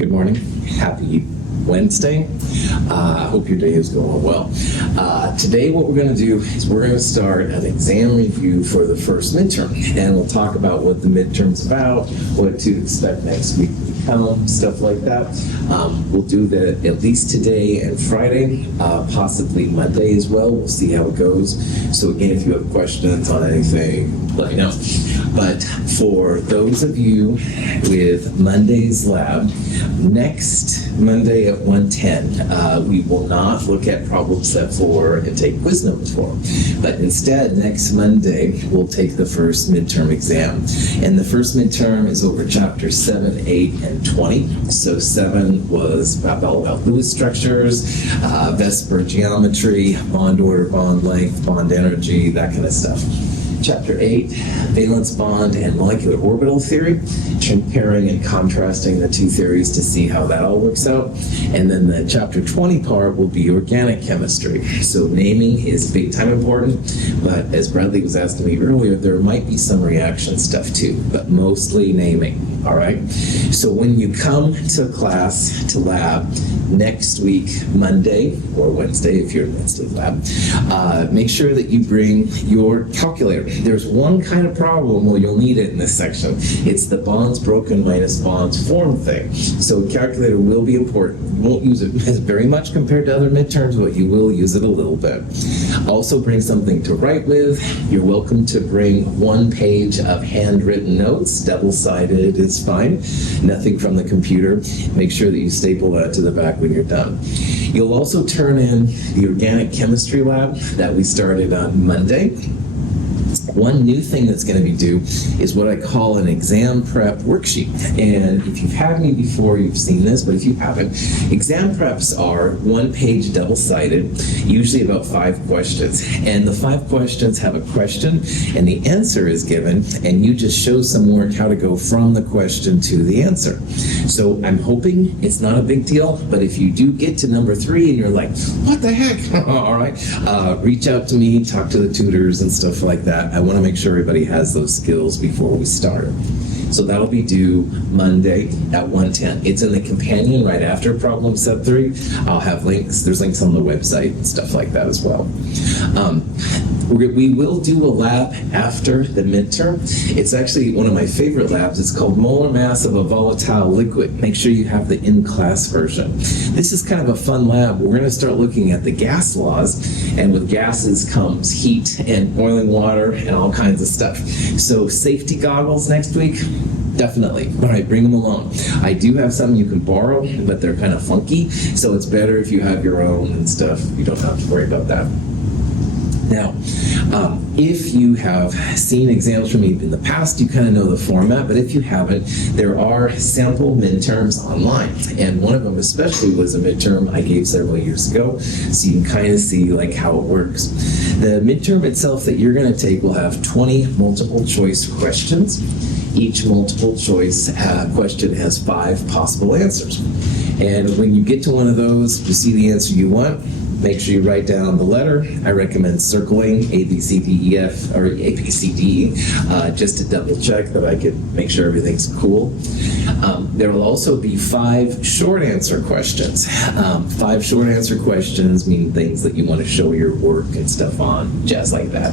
Good morning. Happy Wednesday. Hope your day is going well. Today what we're going to do is we're going to start an exam review for the first midterm, and we'll talk about what the midterm's about, what to expect next week to become, stuff like that. We'll do that at least today and Friday, possibly Monday as well. We'll see how it goes. So again, if you have questions on anything, let me know. But for those of you with Monday's lab, next Monday at 1:10, we will not look at problem set 4 and take quiz notes for them. But instead, next Monday, we'll take the first midterm exam. And the first midterm is over chapter 7, 8, and 20. So 7 was all about Lewis structures, Vesper geometry, bond order, bond length, bond energy, that kind of stuff. Chapter 8, valence bond and molecular orbital theory, comparing and contrasting the two theories to see how that all works out. And then the chapter 20 part will be organic chemistry. So naming is big time important, but as Bradley was asking me earlier, there might be some reaction stuff too, but mostly naming, all right? So when you come to class, to lab, next week, Monday or Wednesday, if you're in Wednesday lab, make sure that you bring your calculator. There's one kind of problem, well, you'll need it in this section. It's the bonds broken minus bonds formed thing. So a calculator will be important. You won't use it very much compared to other midterms, but you will use it a little bit. Also bring something to write with. You're welcome to bring 1 page of handwritten notes. Double-sided is fine. Nothing from the computer. Make sure that you staple that to the back when you're done. You'll also turn in the organic chemistry lab that we started on Monday. One new thing that's going to be due is what I call an exam prep worksheet. And if you've had me before, you've seen this, but if you haven't, exam preps are 1 page double-sided, usually about 5 questions. And the 5 questions have a question, and the answer is given, and you just show some work how to go from the question to the answer. So I'm hoping it's not a big deal, but if you do get to number 3 and you're like, what the heck? All right, reach out to me, talk to the tutors and stuff like that. I want to make sure everybody has those skills before we start. So that'll be due Monday at 1:10. It's in the companion right after problem set 3. I'll have links. There's links on the website and stuff like that as well. We will do a lab after the midterm. It's actually one of my favorite labs. It's called Molar Mass of a Volatile Liquid. Make sure you have the in-class version. This is kind of a fun lab. We're going to start looking at the gas laws, and with gases comes heat and boiling water and all kinds of stuff. So safety goggles next week? Definitely. All right, bring them along. I do have some you can borrow, but they're kind of funky, so it's better if you have your own and stuff. You don't have to worry about that. Now, if you have seen exams from me in the past, you kind of know the format, but if you haven't, there are sample midterms online, and one of them especially was a midterm I gave several years ago, so you can kind of see like how it works. The midterm itself that you're going to take will have 20 multiple choice questions. Each multiple choice question has 5 possible answers. And when you get to one of those, you see the answer you want, make sure you write down the letter. I recommend circling A, B, C, D, E, F, or A, B, C, D, E, just to double check that I can make sure everything's cool. There will also be 5 short answer questions. 5 short answer questions mean things that you want to show your work and stuff on, jazz like that.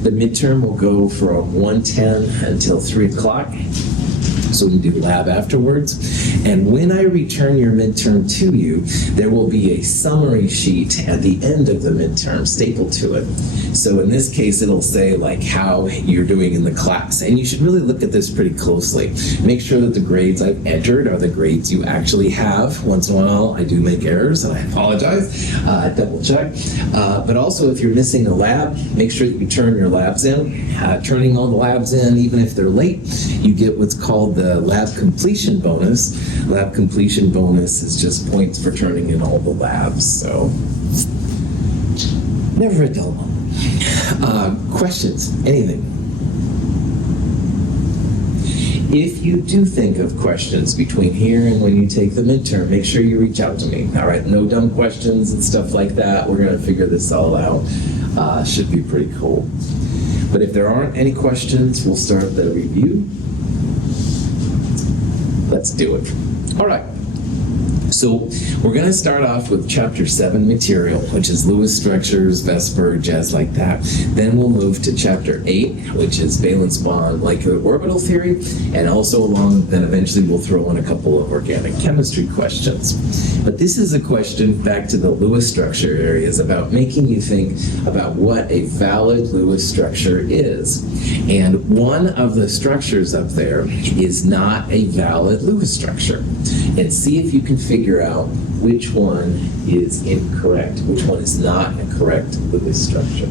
The midterm will go from 1:10 until 3 o'clock. So we do lab afterwards. And when I return your midterm to you, there will be a summary sheet at the end of the midterm stapled to it. So in this case, it'll say like how you're doing in the class. And you should really look at this pretty closely. Make sure that the grades I've entered are the grades you actually have. Once in a while, I do make errors, and I apologize. Double check. But also, if you're missing a lab, make sure that you turn your labs in. Turning all the labs in, even if they're late, you get what's called the lab completion bonus. Lab completion bonus is just points for turning in all the labs. So, never a dull moment. Questions? Anything? If you do think of questions between here and when you take the midterm, make sure you reach out to me. All right, no dumb questions and stuff like that. We're going to figure this all out. Should be pretty cool. But if there aren't any questions, we'll start the review. let's do it. All right. So we're going to start off with Chapter 7 material, which is Lewis structures, Vesper, jazz like that. Then we'll move to Chapter 8, which is valence bond molecular orbital theory, and also then eventually we'll throw in a couple of organic chemistry questions. But this is a question, back to the Lewis structure areas, about making you think about what a valid Lewis structure is. And one of the structures up there is not a valid Lewis structure. And see if you can figure out which one is incorrect, which one is not a correct Lewis structure.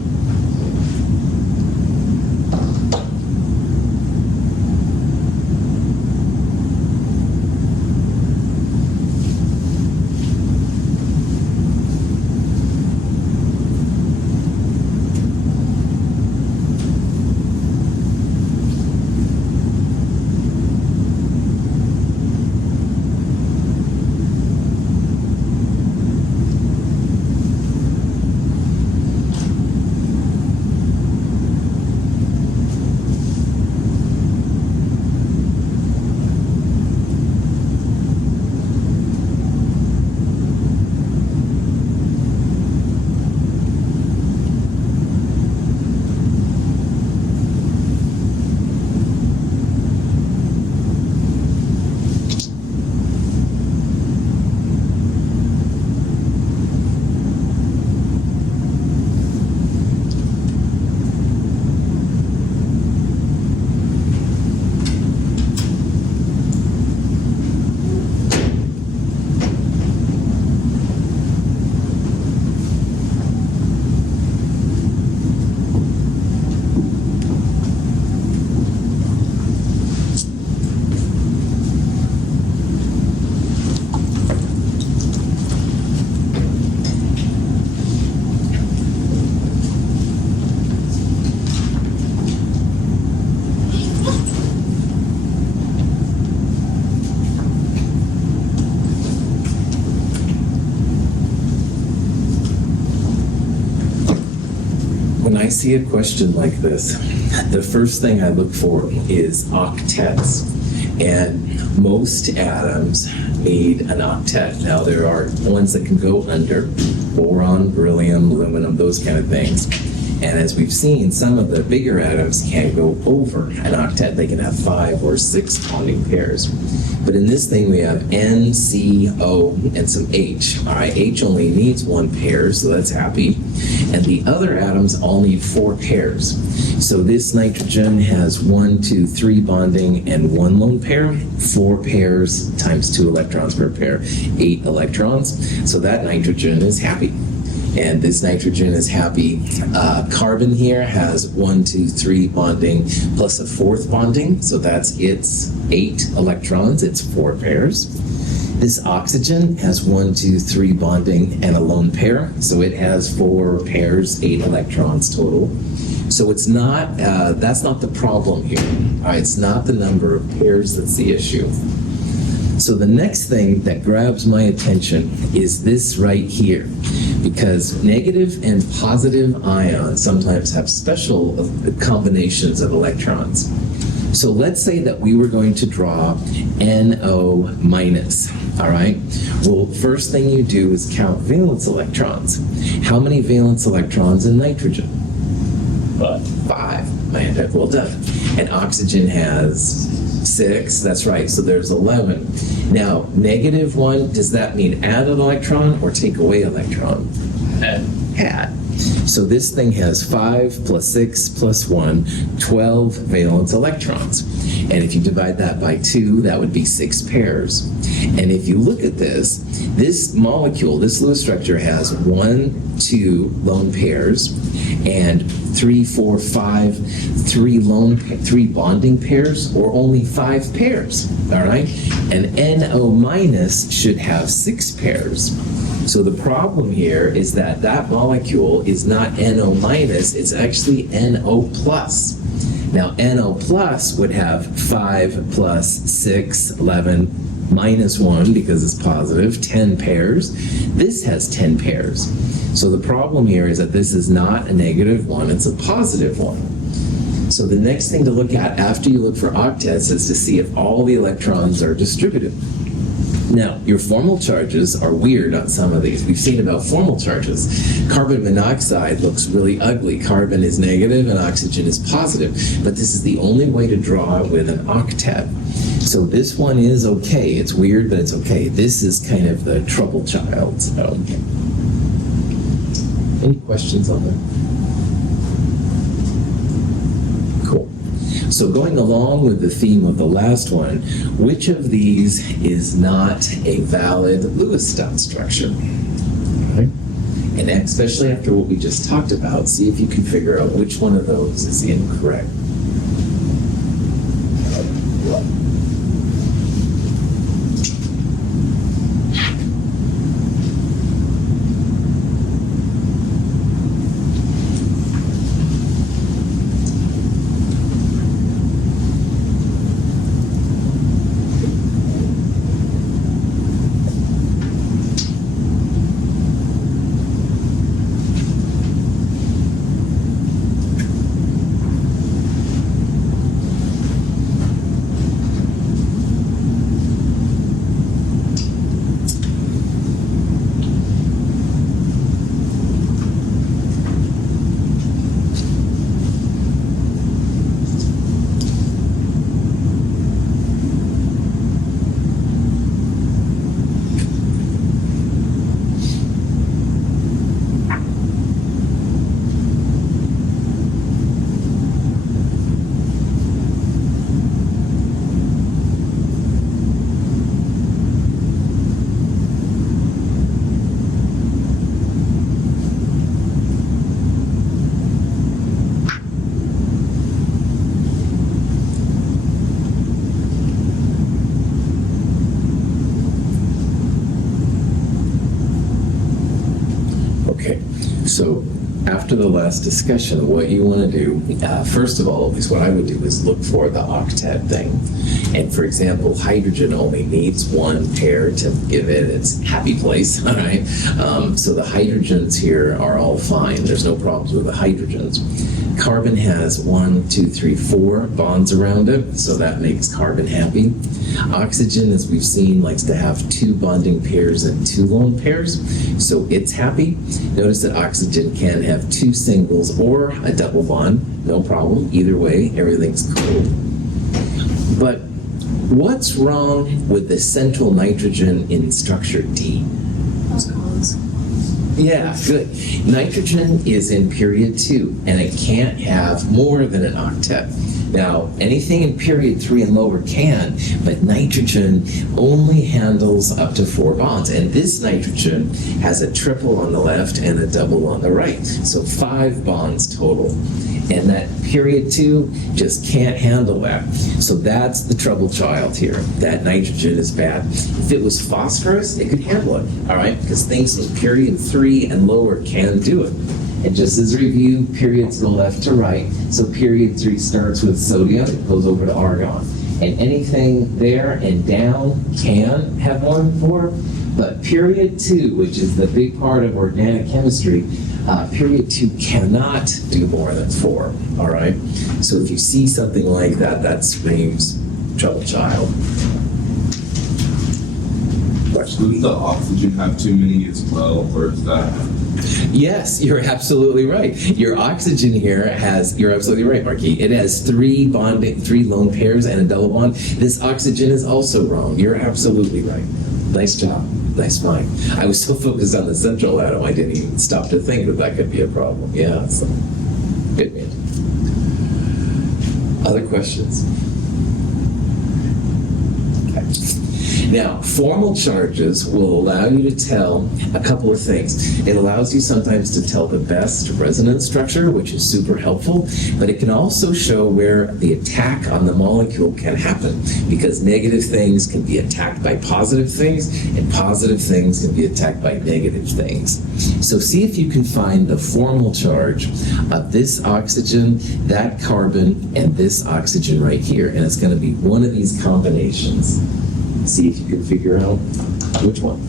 When I see a question like this, the first thing I look for is octets. And most atoms need an octet. Now, there are ones that can go under: boron, beryllium, aluminum, those kind of things. And as we've seen, some of the bigger atoms can go over an octet. They can have 5 or 6 bonding pairs. But in this thing, we have N, C, O, and some H. All right, H only needs 1 pair, so that's happy. And the other atoms all need 4 pairs. So this nitrogen has 1, 2, 3 bonding and 1 lone pair. 4 pairs times 2 electrons per pair, 8 electrons. So that nitrogen is happy. And this nitrogen is happy. Carbon here has 1, 2, 3 bonding plus a 4th bonding. So that's its 8 electrons, it's 4 pairs. This oxygen has 1, 2, 3 bonding and a lone pair. So it has 4 pairs, 8 electrons total. So it's not, that's not the problem here. All right, it's not the number of pairs that's the issue. So the next thing that grabs my attention is this right here, because negative and positive ions sometimes have special combinations of electrons. So let's say that we were going to draw NO minus, all right? Well, first thing you do is count valence electrons. How many valence electrons in nitrogen? 5. Man, well done. And oxygen has 6, that's right, so there's 11. Now, -1, does that mean add an electron or take away an electron? Add. So this thing has 5 plus 6 plus 1, 12 valence electrons. And if you divide that by 2, that would be 6 pairs. And if you look at this, this molecule, this Lewis structure has 1, 2 lone pairs, and 3, 4, 5, 3 bonding pairs, or only 5 pairs, all right? And NO minus should have 6 pairs. So the problem here is that that molecule is not NO minus, it's actually NO plus. Now NO plus would have 5 plus 6, 11, minus 1 because it's positive, 10 pairs. This has 10 pairs. So the problem here is that this is not a -1, it's a +1. So the next thing to look at after you look for octets is to see if all the electrons are distributed. Now, your formal charges are weird on some of these. We've seen about formal charges. Carbon monoxide looks really ugly. Carbon is negative and oxygen is positive. But this is the only way to draw it with an octet. So this one is okay. It's weird, but it's okay. This is kind of the trouble child. So, any questions on that? Cool. So going along with the theme of the last one, which of these is not a valid Lewis dot structure? Right. And especially after what we just talked about, see if you can figure out which one of those is incorrect. So after the last discussion, what you want to do, first of all, at least what I would do is look for the octet thing. And for example, hydrogen only needs one pair to give it its happy place, all right? So the hydrogens here are all fine. There's no problems with the hydrogens. Carbon has 1, 2, 3, 4 bonds around it, so that makes carbon happy. Oxygen, as we've seen, likes to have 2 bonding pairs and 2 lone pairs, so it's happy. Notice that oxygen can have 2 singles or a double bond, no problem. Either way, everything's cool. But what's wrong with the central nitrogen in structure D? Yeah, good. Nitrogen is in period 2, and it can't have more than an octet. Now, anything in period 3 and lower can, but nitrogen only handles up to 4 bonds. And this nitrogen has a triple on the left and a double on the right. So 5 bonds total. And that period 2 just can't handle that. So that's the trouble child here. That nitrogen is bad. If it was phosphorus, it could handle it, all right? Because things in period 3 and lower can do it. And just as a review, periods go left to right. So period 3 starts with sodium, it goes over to argon. And anything there and down can have more than 4. But period 2, which is the big part of organic chemistry, period 2 cannot do more than 4, all right? So if you see something like that, that screams trouble child. Does the oxygen have too many as well, or is that? Yes, you're absolutely right. Your oxygen here you're absolutely right, Marky. It has 3 lone pairs and a double bond. This oxygen is also wrong. You're absolutely right. Nice job. Nice find. I was so focused on the central atom, I didn't even stop to think that could be a problem. Yeah, so good man. Other questions? Okay. Now, formal charges will allow you to tell a couple of things. It allows you sometimes to tell the best resonance structure, which is super helpful, but it can also show where the attack on the molecule can happen, because negative things can be attacked by positive things, and positive things can be attacked by negative things. So see if you can find the formal charge of this oxygen, that carbon, and this oxygen right here, and it's going to be one of these combinations. See if you can figure out which one.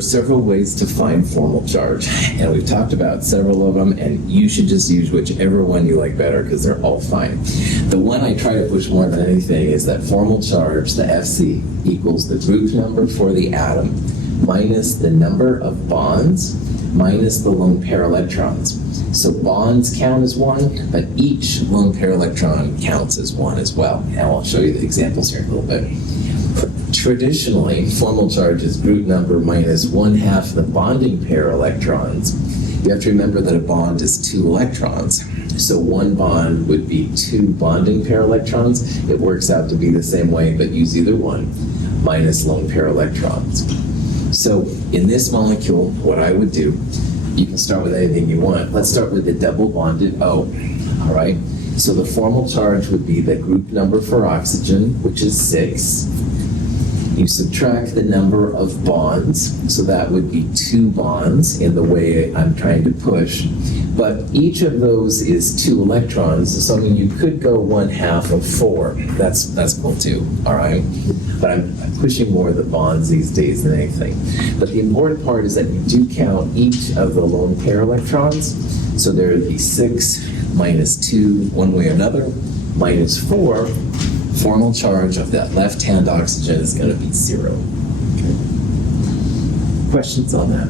are several ways to find formal charge, and we've talked about several of them, and you should just use whichever one you like better because they're all fine. The one I try to push more than anything is that formal charge, the FC, equals the group number for the atom minus the number of bonds minus the lone pair electrons. So bonds count as one, but each lone pair electron counts as one as well. And I'll show you the examples here in a little bit. Traditionally, formal charge is group number minus 1/2 the bonding pair electrons. You have to remember that a bond is 2 electrons. So one bond would be 2 bonding pair electrons. It works out to be the same way, but use either one, minus lone pair electrons. So in this molecule, what I would do, you can start with anything you want. Let's start with the double bonded O, all right? So the formal charge would be the group number for oxygen, which is 6. You subtract the number of bonds, so that would be 2 bonds in the way I'm trying to push. But each of those is 2 electrons, so you could go 1/2 of 4. That's cool too, all right? But I'm pushing more of the bonds these days than anything. But the important part is that you do count each of the lone pair electrons. So there would be 6 minus 2, one way or another, minus 4. Formal charge of that left-hand oxygen is going to be 0. Okay. Questions on that?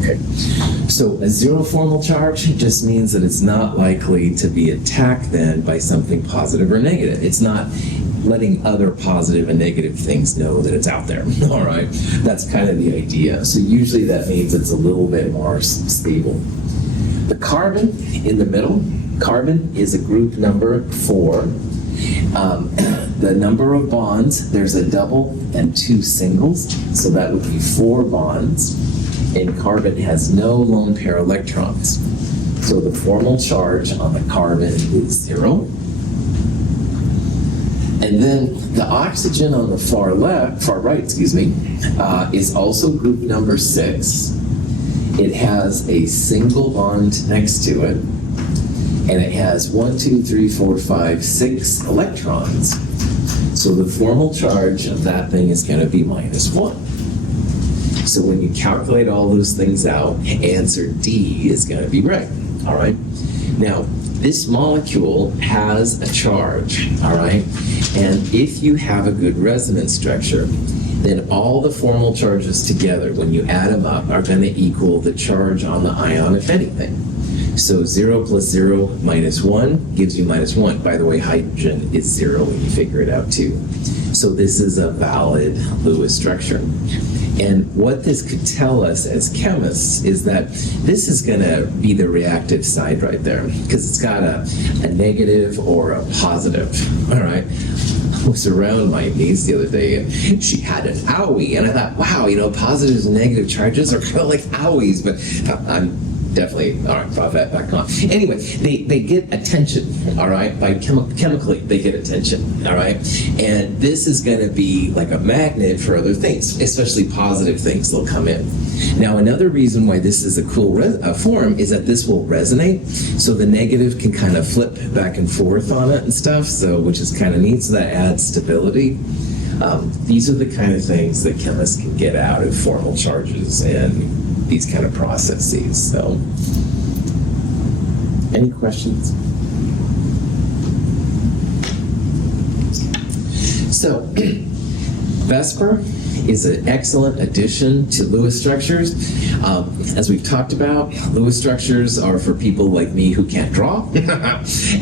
Okay. So a 0 formal charge just means that it's not likely to be attacked then by something positive or negative. It's not letting other positive and negative things know that it's out there. All right. That's kind of the idea. So usually that means it's a little bit more stable. The carbon in the middle, carbon is a group number 4. The number of bonds, there's a double and 2 singles, so that would be 4 bonds. And carbon has no lone pair electrons. So the formal charge on the carbon is 0. And then the oxygen on the far right, is also group number 6. It has a single bond next to it, and it has 1, 2, 3, 4, 5, 6 electrons. So the formal charge of that thing is going to be -1. So when you calculate all those things out, answer D is going to be right. All right. Now, this molecule has a charge. All right. And if you have a good resonance structure, then all the formal charges together, when you add them up, are going to equal the charge on the ion, if anything. So 0 plus 0 minus 1 gives you -1. By the way, hydrogen is 0 when you figure it out too. So this is a valid Lewis structure. And what this could tell us as chemists is that this is going to be the reactive side right there, because it's got a negative or a positive, all right? I was around my niece the other day, and she had an owie, and I thought, wow, positives and negative charges are kind of like owies, but I'm definitely, all right, brought that back on. Anyway, they get attention, all right, by chemically, they get attention, all right? And this is going to be like a magnet for other things, especially positive things will come in. Now, another reason why this is a cool form is that this will resonate, so the negative can kind of flip back and forth on it and stuff, so which is kind of neat, so that adds stability. These are the kind of things that chemists can get out of formal charges and these kind of processes. So, any questions? So, Vesper is an excellent addition to Lewis structures. As we've talked about, Lewis structures are for people like me who can't draw.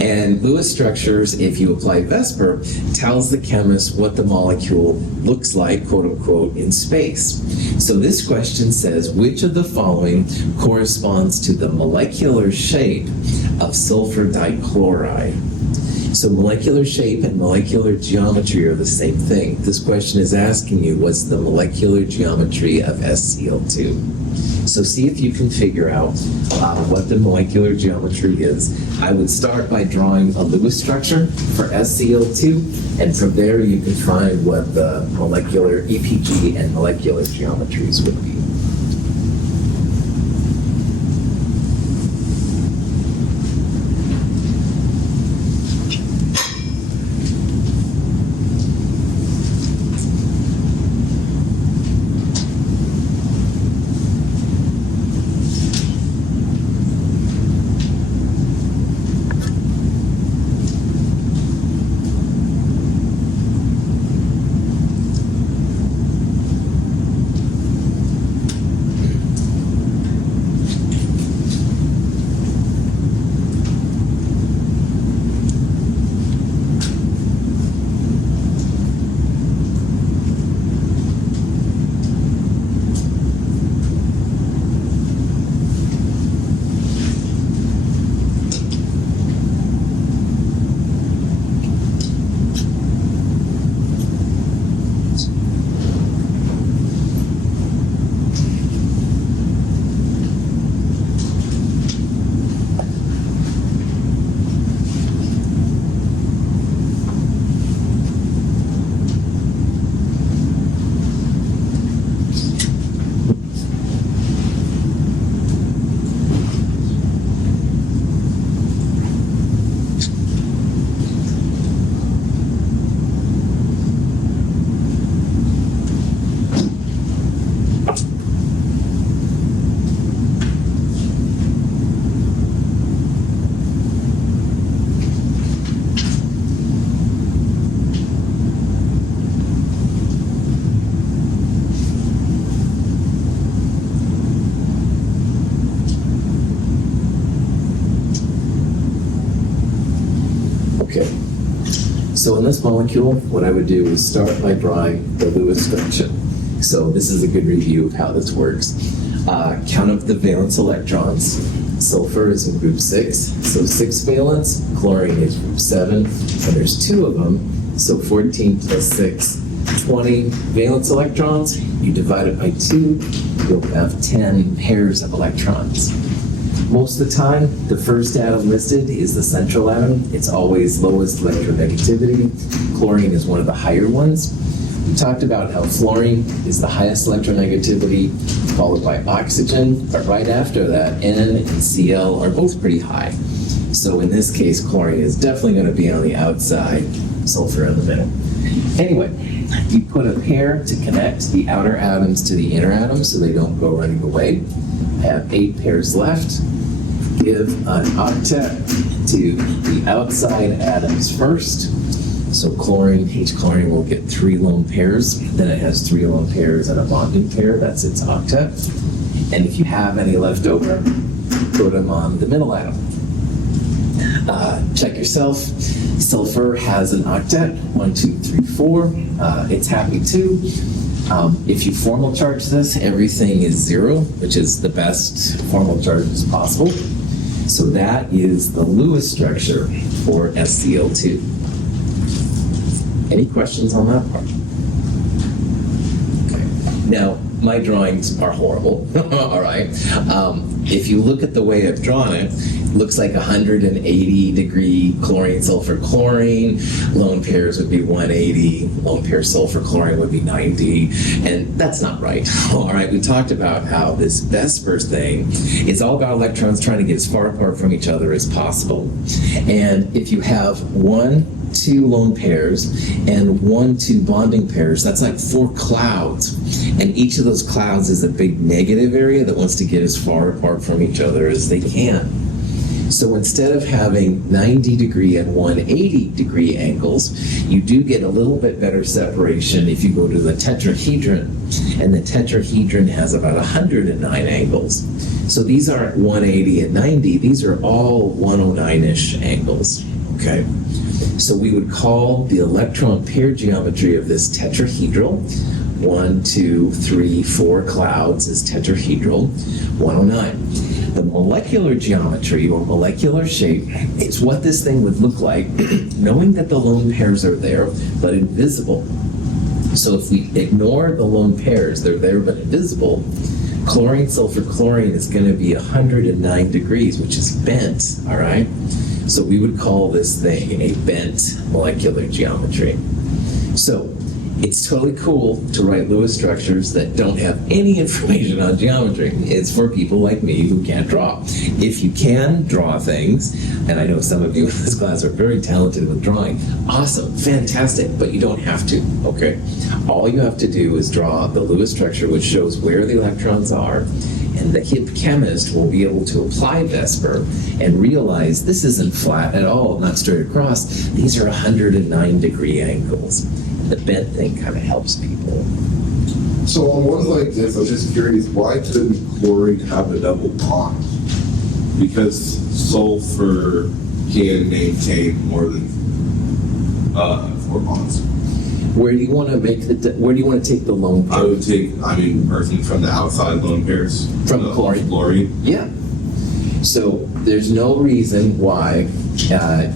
And Lewis structures, if you apply Vesper, tells the chemist what the molecule looks like, quote unquote, in space. So this question says, which of the following corresponds to the molecular shape of sulfur dichloride? So molecular shape and molecular geometry are the same thing. This question is asking you, what's the molecular geometry of SCl2? So see if you can figure out what the molecular geometry is. I would start by drawing a Lewis structure for SCl2, and from there you can find what the molecular EPG and molecular geometries would be. Okay. So in this molecule, what I would do is start by drawing the Lewis structure. So this is a good review of how this works. Count up the valence electrons. Sulfur is in group 6, so 6 valence. Chlorine is group 7, and there's 2 of them, so 14 plus 6, 20 valence electrons. You divide it by 2, you'll have 10 pairs of electrons. Most of the time, the first atom listed is the central atom. It's always lowest electronegativity. Chlorine is one of the higher ones. We talked about how fluorine is the highest electronegativity, followed by oxygen, but right after that, N and Cl are both pretty high. So in this case, chlorine is definitely going to be on the outside, sulfur in the middle. Anyway, you put a pair to connect the outer atoms to the inner atoms so they don't go running away. I have 8 pairs left. Give an octet to the outside atoms first. So chlorine, H-chlorine will get 3 lone pairs. Then it has 3 lone pairs and a bonding pair. That's its octet. And if you have any left over, put them on the middle atom. Check yourself. Sulfur has an octet, 1, 2, 3, 4. It's happy too. If you formal charge this, everything is 0, which is the best formal charge possible. So that is the Lewis structure for SCl2. Any questions on that part? Okay. Now, my drawings are horrible, all right? If you look at the way I've drawn it, it looks like 180 degree chlorine, sulfur, chlorine. Lone pairs would be 180. Lone pair sulfur, chlorine would be 90. And that's not right, all right? We talked about how this Vesper thing is all about electrons trying to get as far apart from each other as possible. And if you have 1, 2 lone pairs and 1, 2 bonding pairs, that's like 4 clouds. And each of those clouds is a big negative area that wants to get as far apart from each other as they can. So instead of having 90 degree and 180 degree angles, you do get a little bit better separation if you go to the tetrahedron. And the tetrahedron has about 109 angles. So these aren't 180 and 90, these are all 109-ish angles, okay? So we would call the electron pair geometry of this tetrahedral. 1, 2, 3, 4 clouds is tetrahedral, 109. The molecular geometry or molecular shape is what this thing would look like, knowing that the lone pairs are there, but invisible. So if we ignore the lone pairs, they're there but invisible, chlorine, sulfur, chlorine is going to be 109 degrees, which is bent, all right? So we would call this thing a bent molecular geometry. So it's totally cool to write Lewis structures that don't have any information on geometry. It's for people like me who can't draw. If you can draw things, and I know some of you in this class are very talented with drawing, awesome, fantastic, but you don't have to, okay? All you have to do is draw the Lewis structure, which shows where the electrons are, and the hip chemist will be able to apply Vesper and realize this isn't flat at all, not straight across. These are 109 degree angles. The bent thing kind of helps people. So on ones like this, I'm just curious, why couldn't chlorine have a double bond? Because sulfur can maintain more than 4 bonds. Where do you want to take the lone I pair? would take, earthing from the outside lone pairs. From chlorine? Chlorine. Yeah. So there's no reason why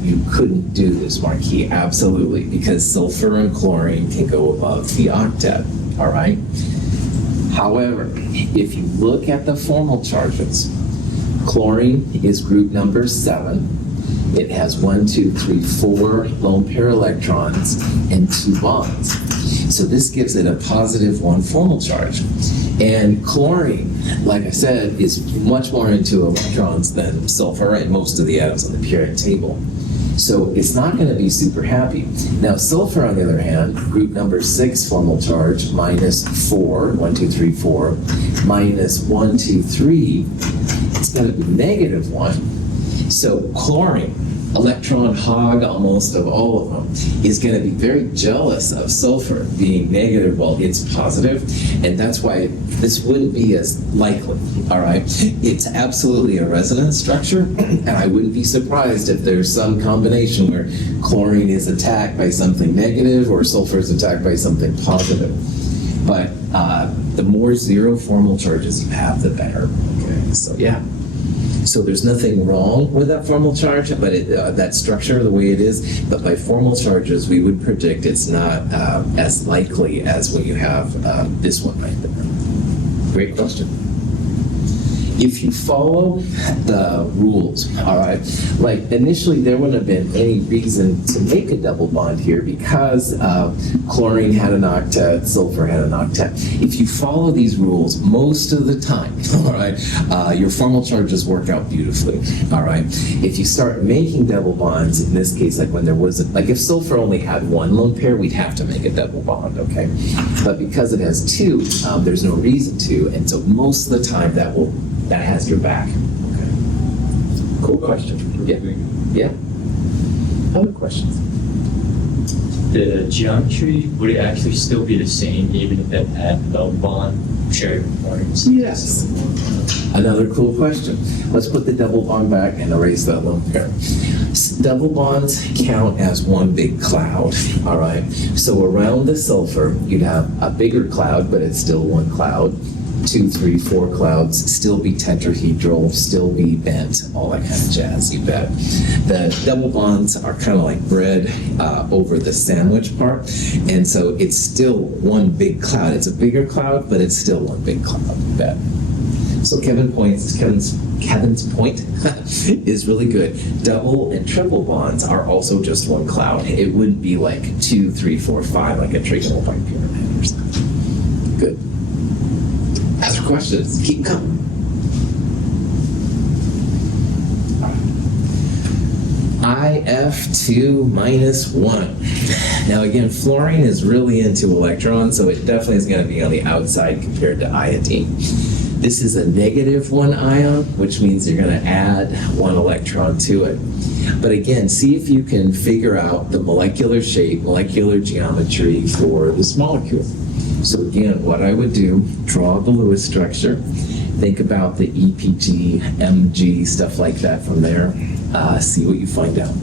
you couldn't do this, Marquis. Absolutely, because sulfur and chlorine can go above the octet, all right? However, if you look at the formal charges, chlorine is group number 7. It has 1, 2, 3, 4 lone pair electrons and 2 bonds. So this gives it a positive 1 formal charge. And chlorine, like I said, is much more into electrons than sulfur and most of the atoms on the periodic table. So it's not going to be super happy. Now sulfur, on the other hand, group number 6 formal charge, minus 4, 1, 2, 3, 4, minus 1, 2, 3, it's going to be negative 1. So chlorine electron hog almost of all of them, is going to be very jealous of sulfur being negative while it's positive, and that's why this wouldn't be as likely, all right? It's absolutely a resonance structure, and I wouldn't be surprised if there's some combination where chlorine is attacked by something negative or sulfur is attacked by something positive. But the more zero formal charges you have, the better, okay? So yeah. So there's nothing wrong with that formal charge, but that structure, the way it is, but by formal charges, we would predict it's not as likely as when you have this one right there. Great question. If you follow the rules, all right, like initially there wouldn't have been any reason to make a double bond here because chlorine had an octet, sulfur had an octet. If you follow these rules most of the time, all right, your formal charges work out beautifully, all right. If you start making double bonds, in this case, like when there wasn't, like if sulfur only had one lone pair, we'd have to make a double bond, okay? But because it has two, there's no reason to, and so most of the time that has your back. Okay. Cool question. Yeah. Yeah. Other questions? The geometry, would it actually still be the same even if it had a double bond shared components? Yes. Another cool question. Let's put the double bond back and erase that lone pair. Double bonds count as one big cloud, all right? So around the sulfur, you'd have a bigger cloud, but it's still one cloud. 2, 3, 4 clouds, still be tetrahedral, still be bent, all that kind of jazz, you bet. The double bonds are kind of like bread over the sandwich part, and so it's still one big cloud. It's a bigger cloud, but it's still one big cloud, you bet. So Kevin's point is really good. Double and triple bonds are also just one cloud. It wouldn't be like 2, 3, 4, 5, like a trigonal point pyramid or something. Good. Other questions? Keep coming. IF2 minus 1. Now again, fluorine is really into electrons, so it definitely is going to be on the outside compared to iodine. This is a negative 1 ion, which means you're going to add 1 electron to it. But again, see if you can figure out the molecular shape, molecular geometry for this molecule. So again, what I would do, draw the Lewis structure, think about the EPG, MG, stuff like that from there, see what you find out.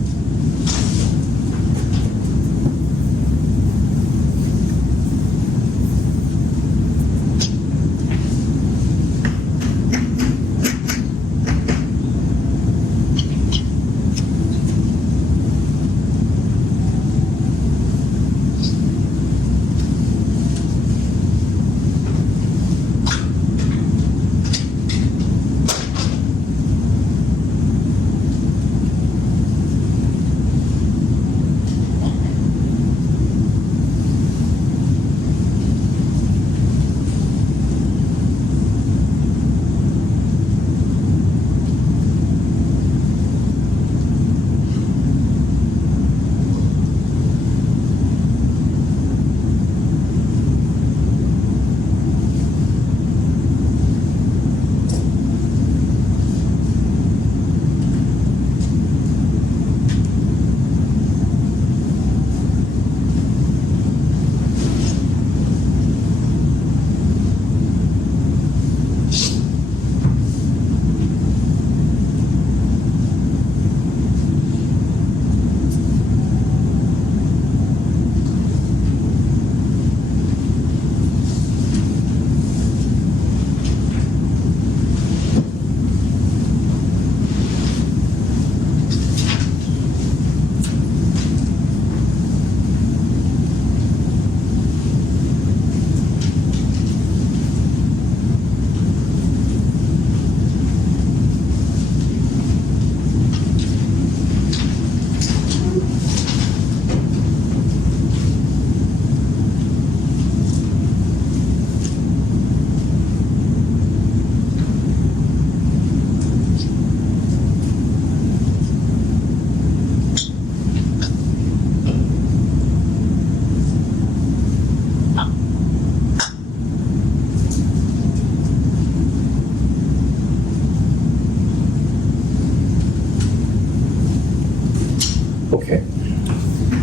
Okay.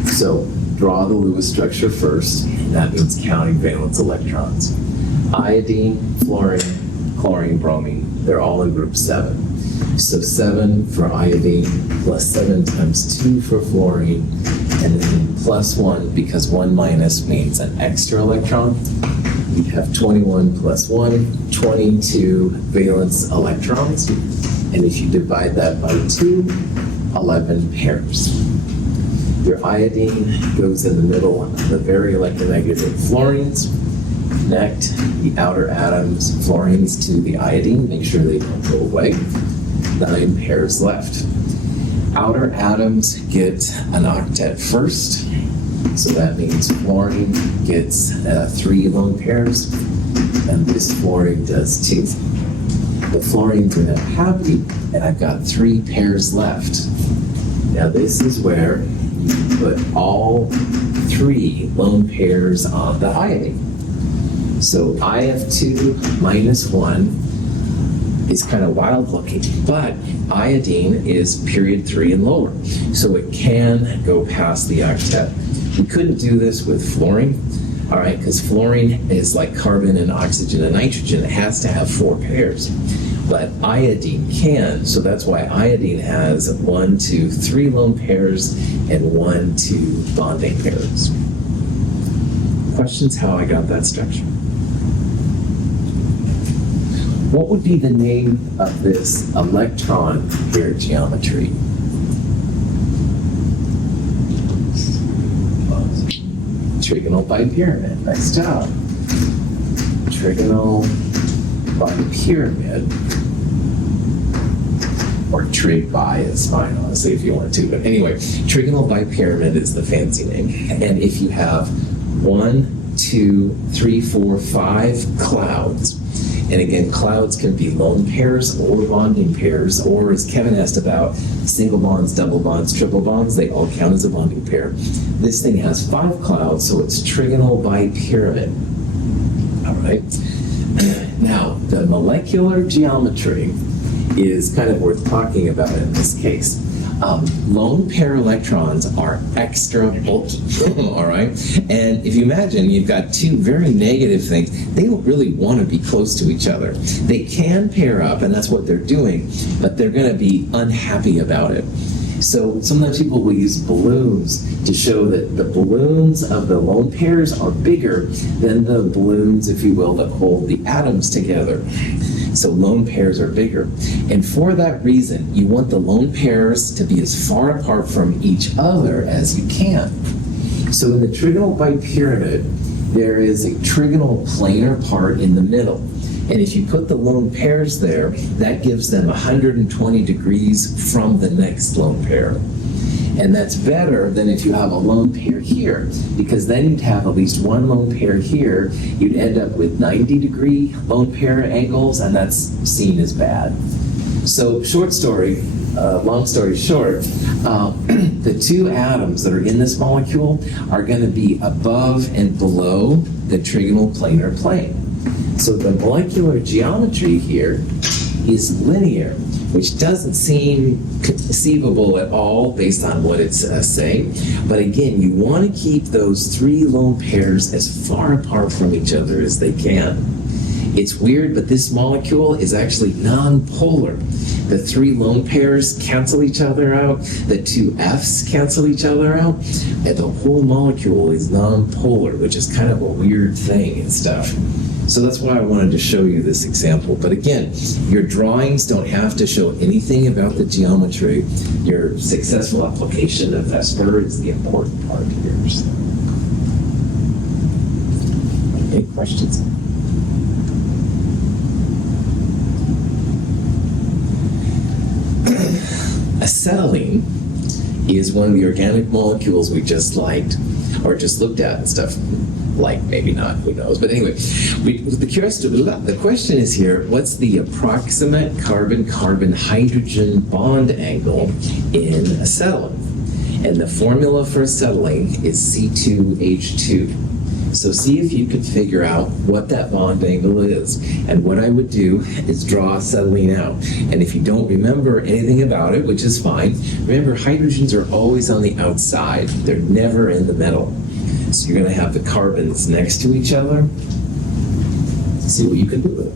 So draw the Lewis structure first. That means counting valence electrons. Iodine, fluorine, chlorine, bromine, they're all in group 7. So 7 for iodine, plus 7 times 2 for fluorine, and then plus 1, because 1 minus means an extra electron. We have 21 plus 1, 22 valence electrons. And if you divide that by 2, 11 pairs. Your iodine goes in the middle of the very electronegative fluorines. Connect the outer atoms, fluorines, to the iodine. Make sure they don't go away. 9 pairs left. Outer atoms get an octet first. So that means fluorine gets 3 lone pairs, and this fluorine does 2. The fluorines are now happy, and I've got 3 pairs left. Now this is where you put all 3 lone pairs on the iodine. So IF2 minus 1 is kind of wild looking, but iodine is period 3 and lower, so it can go past the octet. We couldn't do this with fluorine, all right, because fluorine is like carbon and oxygen and nitrogen. It has to have 4 pairs. But iodine can, so that's why iodine has 1, 2, 3 lone pairs and 1, 2 bonding pairs. Questions how I got that structure? What would be the name of this electron pair geometry? Trigonal bipyramid. Nice job. Trigonal bipyramid. Or trig bi is fine, honestly, if you want to. But anyway, trigonal bipyramid is the fancy name. And if you have 1, 2, 3, 4, 5 clouds, and again, clouds can be lone pairs or bonding pairs, or as Kevin asked about, single bonds, double bonds, triple bonds, they all count as a bonding pair. This thing has 5 clouds, so it's trigonal bipyramid. All right. Now, the molecular geometry is kind of worth talking about in this case. Lone pair electrons are extra bulky, all right? And if you imagine you've got 2 very negative things, they don't really want to be close to each other. They can pair up, and that's what they're doing, but they're going to be unhappy about it. So sometimes people will use balloons to show that the balloons of the lone pairs are bigger than the balloons, if you will, that hold the atoms together. So lone pairs are bigger. And for that reason, you want the lone pairs to be as far apart from each other as you can. So in the trigonal bipyramid, there is a trigonal planar part in the middle. And if you put the lone pairs there, that gives them 120 degrees from the next lone pair. And that's better than if you have a lone pair here, because then you'd have at least 1 lone pair here. You'd end up with 90-degree lone pair angles, and that's seen as bad. So long story short, the 2 atoms that are in this molecule are going to be above and below the trigonal planar plane. So the molecular geometry here is linear, which doesn't seem conceivable at all based on what it's saying. But again, you want to keep those 3 lone pairs as far apart from each other as they can. It's weird, but this molecule is actually non-polar. The 3 lone pairs cancel each other out, the 2 Fs cancel each other out, and the whole molecule is non-polar, which is kind of a weird thing and stuff. So that's why I wanted to show you this example. But again, your drawings don't have to show anything about the geometry. Your successful application of VESPER is the important part here. So. Any questions? Acetylene is one of the organic molecules we just liked, or just looked at and stuff. Like, maybe not, who knows. But anyway, the question is here, what's the approximate carbon-carbon-hydrogen bond angle in acetylene? And the formula for acetylene is C2H2. So see if you can figure out what that bond angle is. And what I would do is draw acetylene out. And if you don't remember anything about it, which is fine, remember hydrogens are always on the outside. They're never in the middle. So you're going to have the carbons next to each other. See what you can do with it.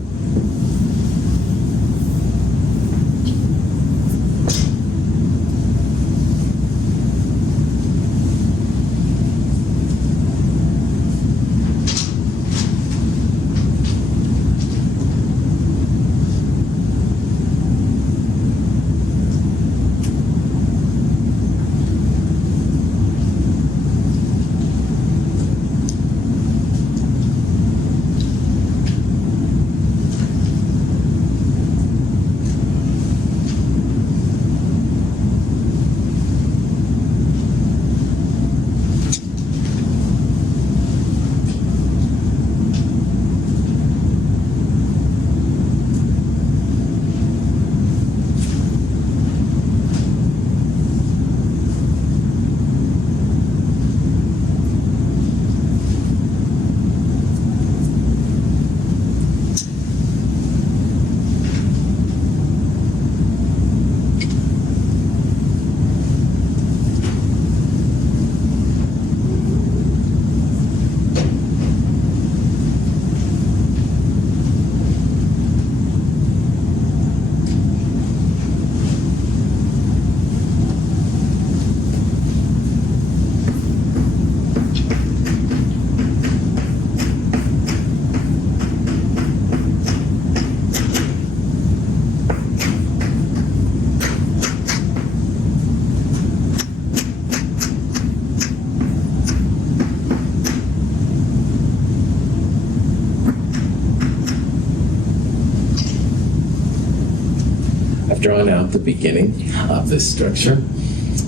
Drawn out the beginning of this structure.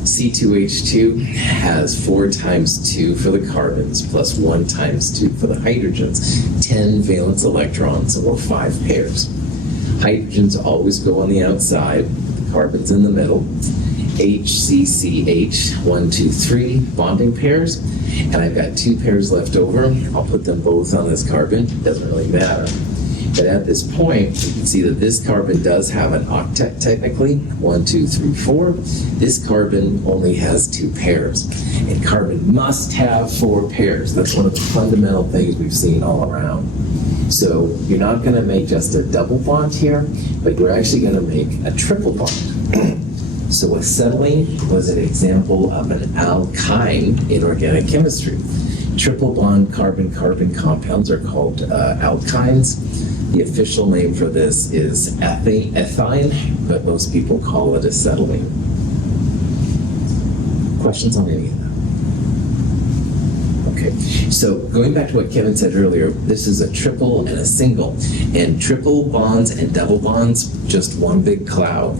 C2H2 has 4 times 2 for the carbons plus 1 times 2 for the hydrogens, 10 valence electrons or 5 pairs. Hydrogens always go on the outside, the carbons in the middle. HCCH, 1, 2, 3 bonding pairs, and I've got 2 pairs left over. I'll put them both on this carbon, doesn't really matter. But at this point, you can see that this carbon does have an octet technically, 1, 2, 3, 4. This carbon only has 2 pairs. And carbon must have 4 pairs. That's one of the fundamental things we've seen all around. So you're not going to make just a double bond here, but you're actually going to make a triple bond. So acetylene was an example of an alkyne in organic chemistry. Triple bond carbon-carbon compounds are called alkynes. The official name for this is ethine, but most people call it acetylene. Questions on any of that? Okay, so going back to what Kevin said earlier, this is a triple and a single. And triple bonds and double bonds, just one big cloud.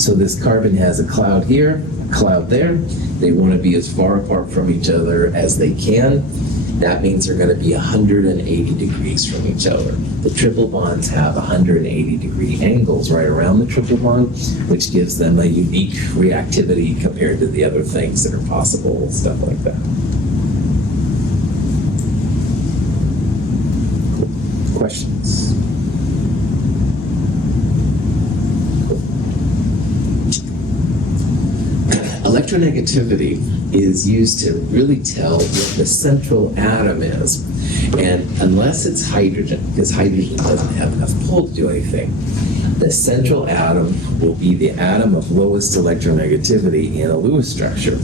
So this carbon has a cloud here, a cloud there. They want to be as far apart from each other as they can. That means they're going to be 180 degrees from each other. The triple bonds have 180 degree angles right around the triple bond, which gives them a unique reactivity compared to the other things that are possible, stuff like that. Questions? Electronegativity is used to really tell what the central atom is. And unless it's hydrogen, because hydrogen doesn't have enough pull to do anything, the central atom will be the atom of lowest electronegativity in a Lewis structure.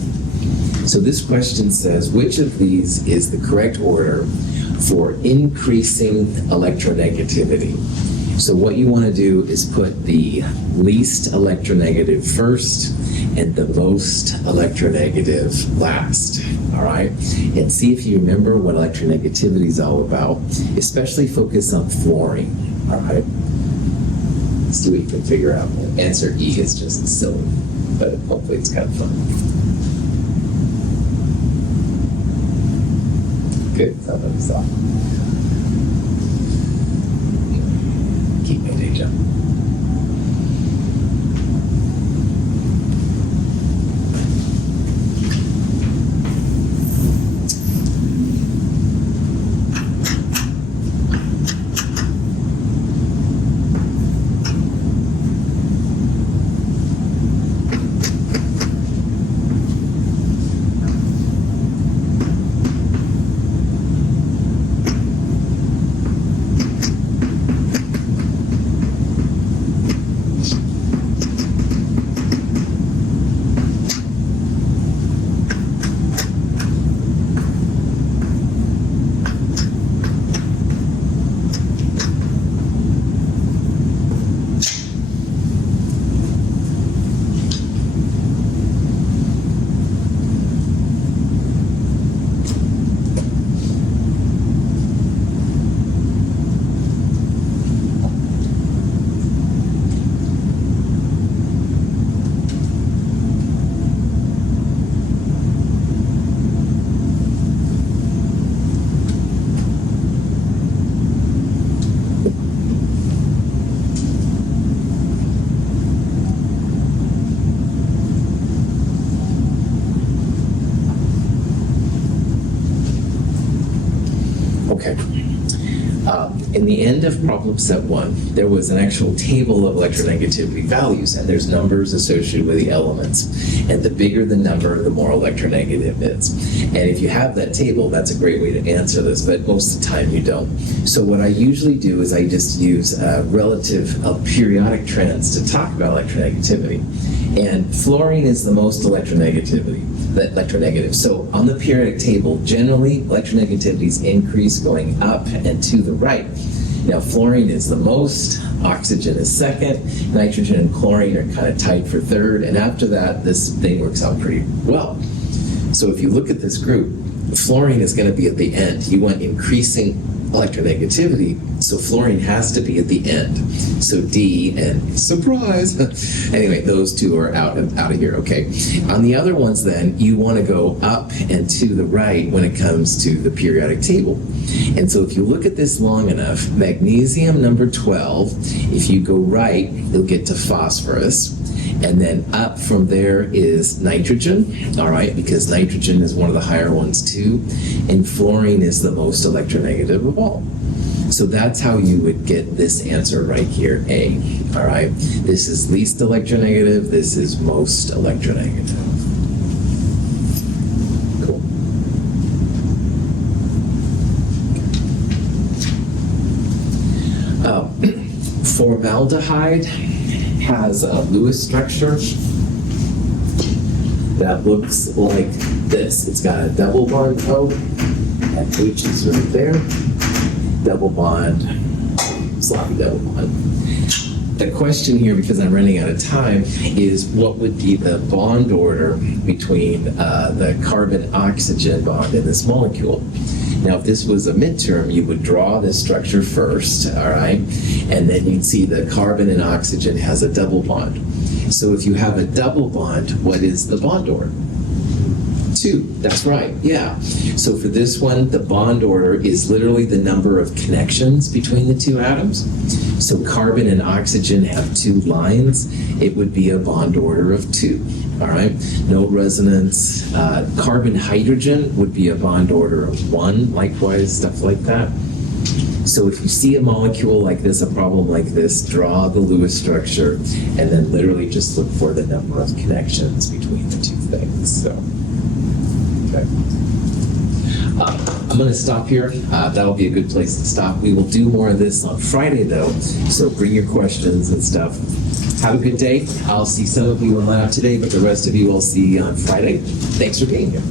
So this question says, which of these is the correct order for increasing electronegativity? So what you want to do is put the least electronegative first and the most electronegative last, all right? And see if you remember what electronegativity is all about, especially focus on fluorine, all right? See what you can figure out. Answer E is just silly, but hopefully it's kind of fun. Good, that's what I thought. Keep my day job. Okay. In the end of problem set 1, there was an actual table of electronegativity values, and there's numbers associated with the elements. And the bigger the number, the more electronegative it is. And if you have that table, that's a great way to answer this, but most of the time you don't. So what I usually do is I just use relative periodic trends to talk about electronegativity. And fluorine is the most electronegative. So on the periodic table, generally electronegativities increase going up and to the right. Now fluorine is the most, oxygen is second, nitrogen and chlorine are kind of tied for third, and after that this thing works out pretty well. So if you look at this group, fluorine is going to be at the end. You want increasing electronegativity, so fluorine has to be at the end. So D and surprise. Anyway, those two are out of here, okay? On the other ones then, you want to go up and to the right when it comes to the periodic table. And so if you look at this long enough, magnesium number 12, if you go right, you'll get to phosphorus. And then up from there is nitrogen, all right, because nitrogen is one of the higher ones too, and fluorine is the most electronegative of all. So that's how you would get this answer right here, A, all right? This is least electronegative, this is most electronegative. Cool. Formaldehyde has a Lewis structure that looks like this. It's got a double bond O, and H is right there. Double bond, sloppy double bond. The question here, because I'm running out of time, is what would be the bond order between the carbon-oxygen bond in this molecule? Now, if this was a midterm, you would draw this structure first, all right? And then you'd see the carbon and oxygen has a double bond. So if you have a double bond, what is the bond order? 2, that's right, yeah. So for this one, the bond order is literally the number of connections between the two atoms. So carbon and oxygen have 2 lines. It would be a bond order of 2, all right? No resonance. Carbon-hydrogen would be a bond order of 1, likewise, stuff like that. So if you see a molecule like this, a problem like this, draw the Lewis structure, and then literally just look for the number of connections between the 2 things, so. Okay. I'm going to stop here. That'll be a good place to stop. We will do more of this on Friday, though, so bring your questions and stuff. Have a good day. I'll see some of you in lab today, but the rest of you I'll see on Friday. Thanks for being here.